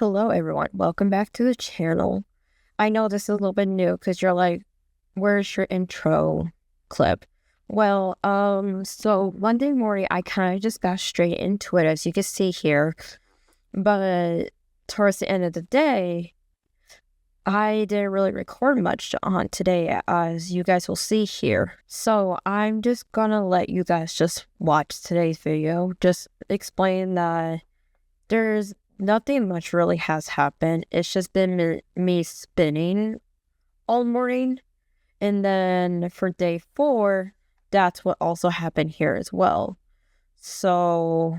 Hello, everyone. Welcome back to the channel. I know this is a little bit new because you're like, where's your intro clip? Well, so Monday morning, I kind of just got straight into it, as you can see here. But towards the end of the day, I didn't really record much on today, as you guys will see here. So I'm just gonna let you guys just watch today's video. Just explain that there's nothing much really has happened. It's just been me spinning all morning. And then for day 4, that's what also happened here as well. So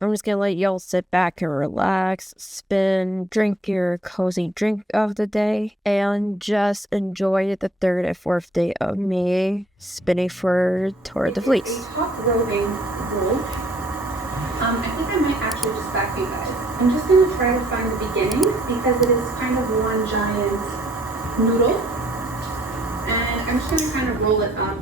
I'm just gonna let y'all sit back and relax, spin, drink your cozy drink of the day, and just enjoy the 3rd and 4th day of me spinning for Tour de Fleece. Top roving wool. I think I might actually just back you guys. I'm just going to try to find the beginning because it is kind of one giant noodle. And I'm just going to kind of roll it up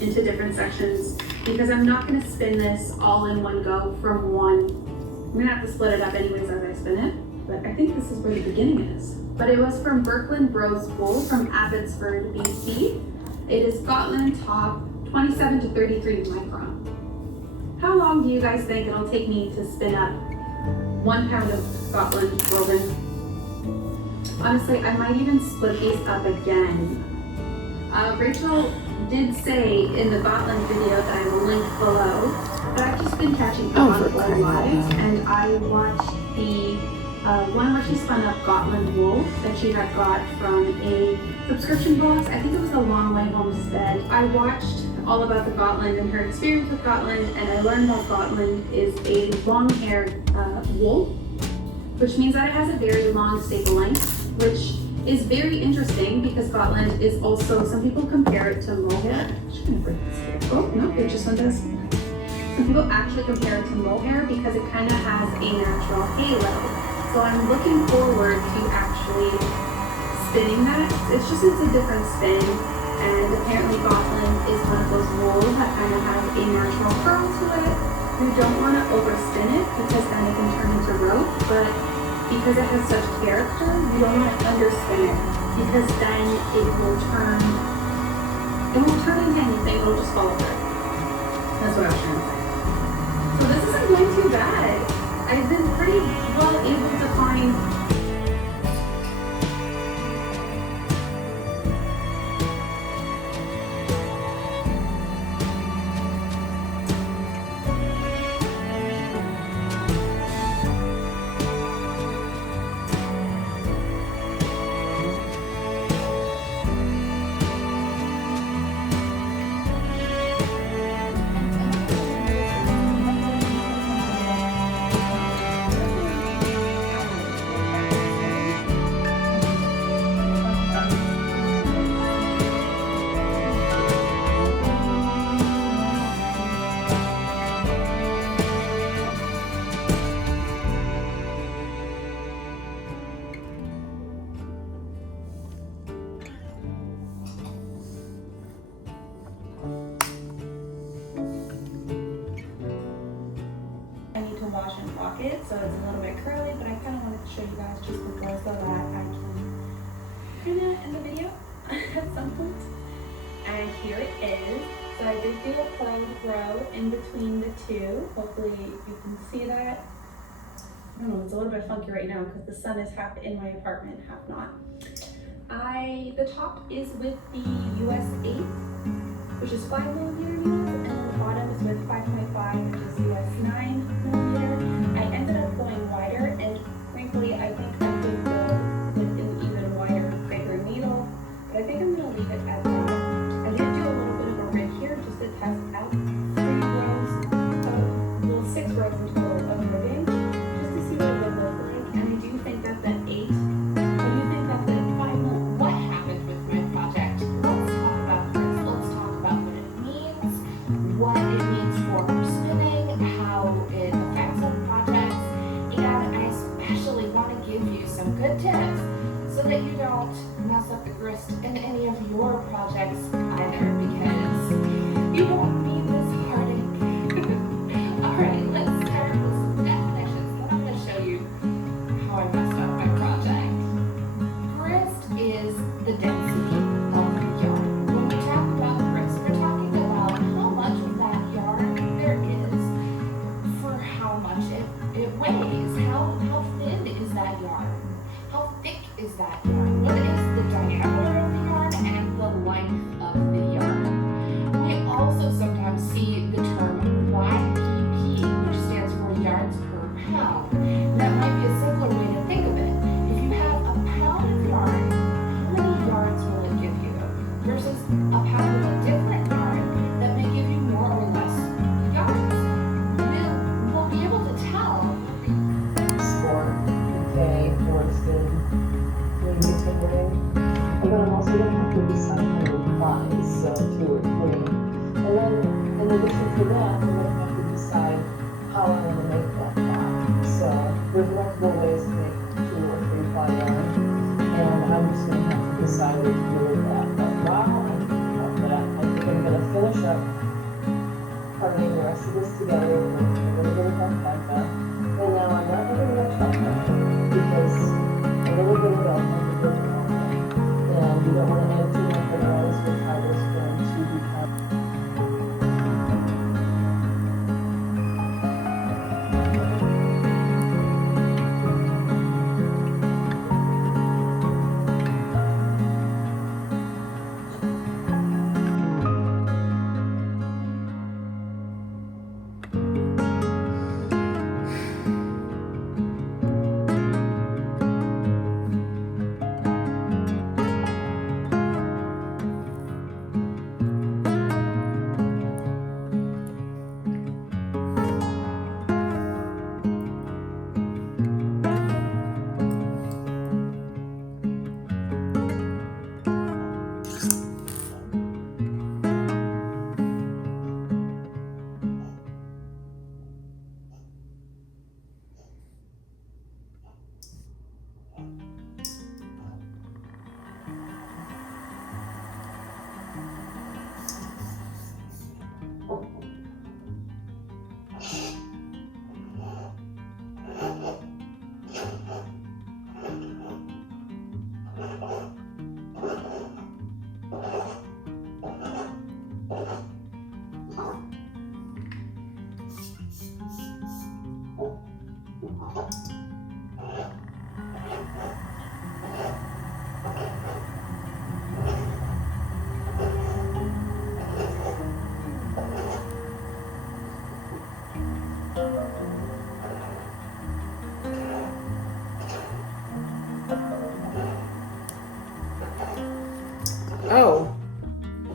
into different sections because I'm not going to spin this all in one go from one. I'm going to have to split it up anyways as I spin it. But I think this is where the beginning is. But it was from Birkeland Bros Wool from Abbotsford, BC. It is Scotland top 27 to 33 micron. How long do you guys think it'll take me to spin up 1 pound of Scotland woven? Honestly, I might even split these up again. Rachel did say in the Gotland video that I will link below, but I've just been catching up on Flow Lives, and I watched the one where she spun up Gotland wool that she had got from a subscription box. I think it was the Long Way Homestead. I watched all about the Gotland and her experience with Gotland, and I learned that Gotland is a long-haired wool, which means that it has a very long staple length, which is very interesting because Gotland is also, some people compare it to mohair. I'm just gonna break this here. Oh, no, it just went this. Some people actually compare it to mohair because it kind of has a natural halo. So I'm looking forward to actually spinning that. It's a different spin. And apparently Gotland is one of those wool that kind of has a natural curl to it. You don't want to overspin it because then it can turn into rope, but because it has such character, you don't want to underspin it because then it won't turn into anything, it'll just fall apart. That's what I was trying to say. So this isn't going too bad. I've been pretty well able to find wash and block it, so it's a little bit curly, but I kind of wanted to show you guys just before so that I can kind of end the video at some point. And here it is. So I did do a curled row in between the two. Hopefully you can see that. I don't know, it's a little bit funky right now because the sun is half in my apartment, half not. The top is with the US 8, which is 5mm needles, and then the bottom is with 5.5, which is US 9mm. I ended up going wider, and frankly, I think I could go with an even wider, bigger needle, but I think I'm going to leave it at that. I did do a little bit of a rig here just to test out 6 rows in total of rigging, just to see what it would look like, and I do think that the 8, what do you think that the 5mm, what happened with my project? Let's talk about this. Let's talk about what it means, what it means for spinning, how it affects our projects, and I especially want to give you some good tips so that you don't mess up the grist in any of your projects either, because you won't need this heartache. Alright, let's start with some definitions. Then I'm going to show you how I messed up. this together with a little bit of alpaca. And now I'm not adding much alpaca because a little bit of alpaca goes a long way. And you don't want to add too much, otherwise your fiber is going to become. Oh,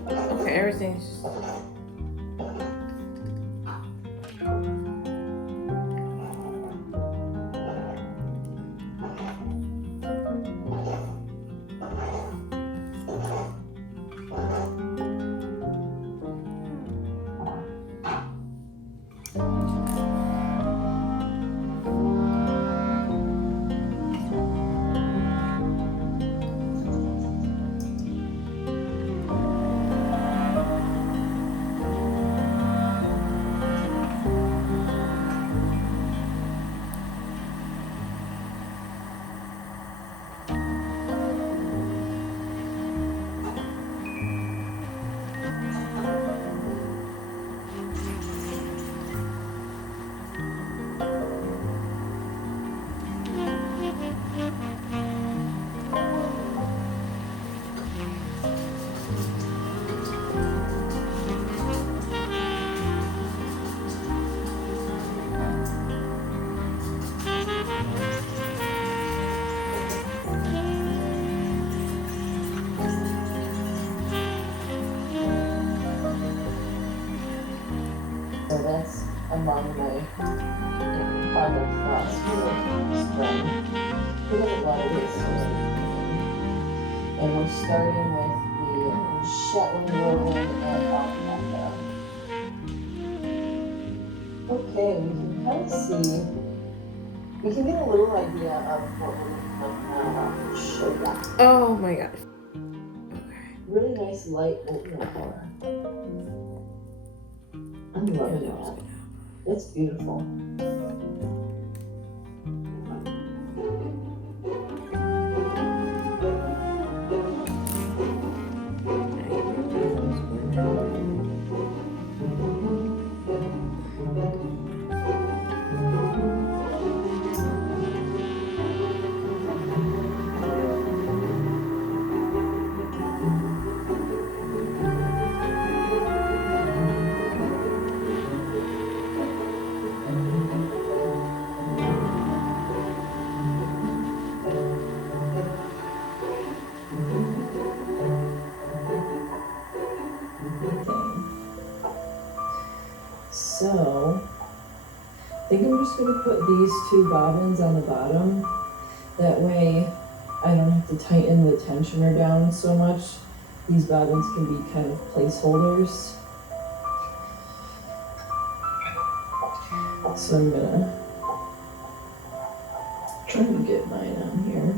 okay, everything's. So that's among my project thoughts for spring. We have a lot of ways to work. And we're starting with the Shetland woven and alpaca. Okay, we can kind of see, we can get a little idea of what we're looking like now. I'll show you. Oh my god. Really nice light oatmeal color. I'm loving it. It's beautiful. So, I think I'm just going to put these two bobbins on the bottom. That way I don't have to tighten the tensioner down so much. These bobbins can be kind of placeholders. So I'm gonna try to get mine on here.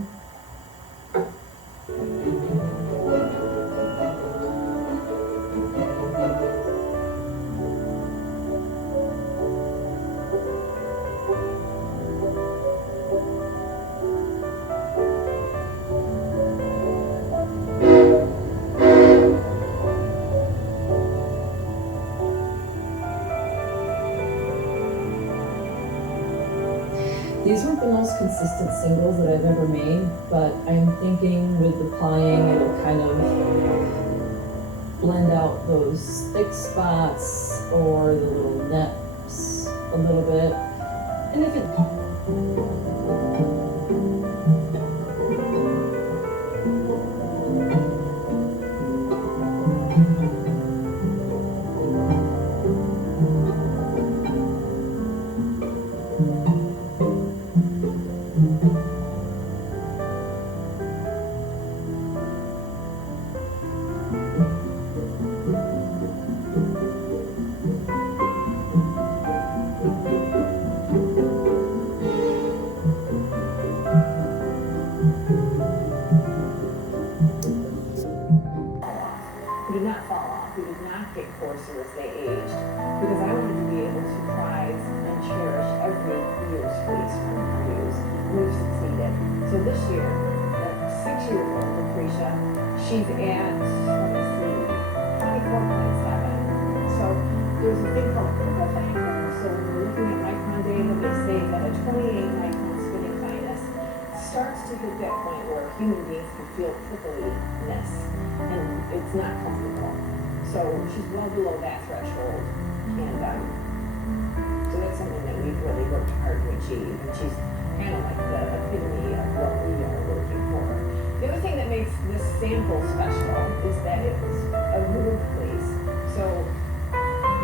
These weren't the most consistent singles that I've ever made, but I'm thinking with the plying it'll kind of blend out those thick spots or the little neps a little bit. And if it did not fall off, who did not get coarser as they aged, because I wanted to be able to prize and cherish every year's fleece from our use, and we've succeeded. So this year, the 6-year-old Lucretia, she's at, let me see, 24.7. So there's a thing called critical factor. So when we're looking at micron data, they say that a 28 micron spinning fineness starts to hit that point where human beings can feel prickliness, and it's not comfortable. So she's well below that threshold, and so that's something that we've really worked hard to achieve, and she's kind of like the epitome of what we are working for. The other thing that makes this sample special is that it was a wool fleece. So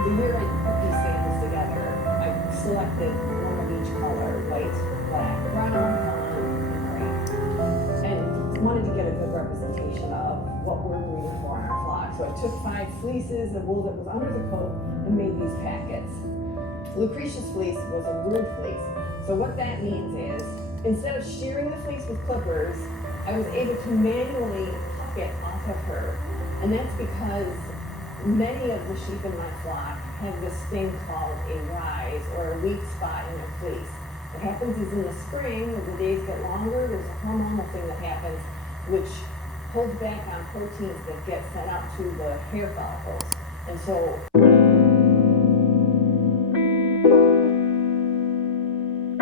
the year I put these samples together, I selected one of each color: white, black, brown, fawn, and gray, and wanted to get a good representation of what we're breeding for on our flock. So I took 5 fleeces of wool that was under the coat and made these packets. Lucretia's fleece was a wool fleece. So what that means is, instead of shearing the fleece with clippers, I was able to manually pluck it off of her. And that's because many of the sheep in my flock have this thing called a rise or a weak spot in their fleece. What happens is in the spring, as the days get longer, there's a hormonal thing that happens which holds back on proteins that get sent out to the hair follicles. And so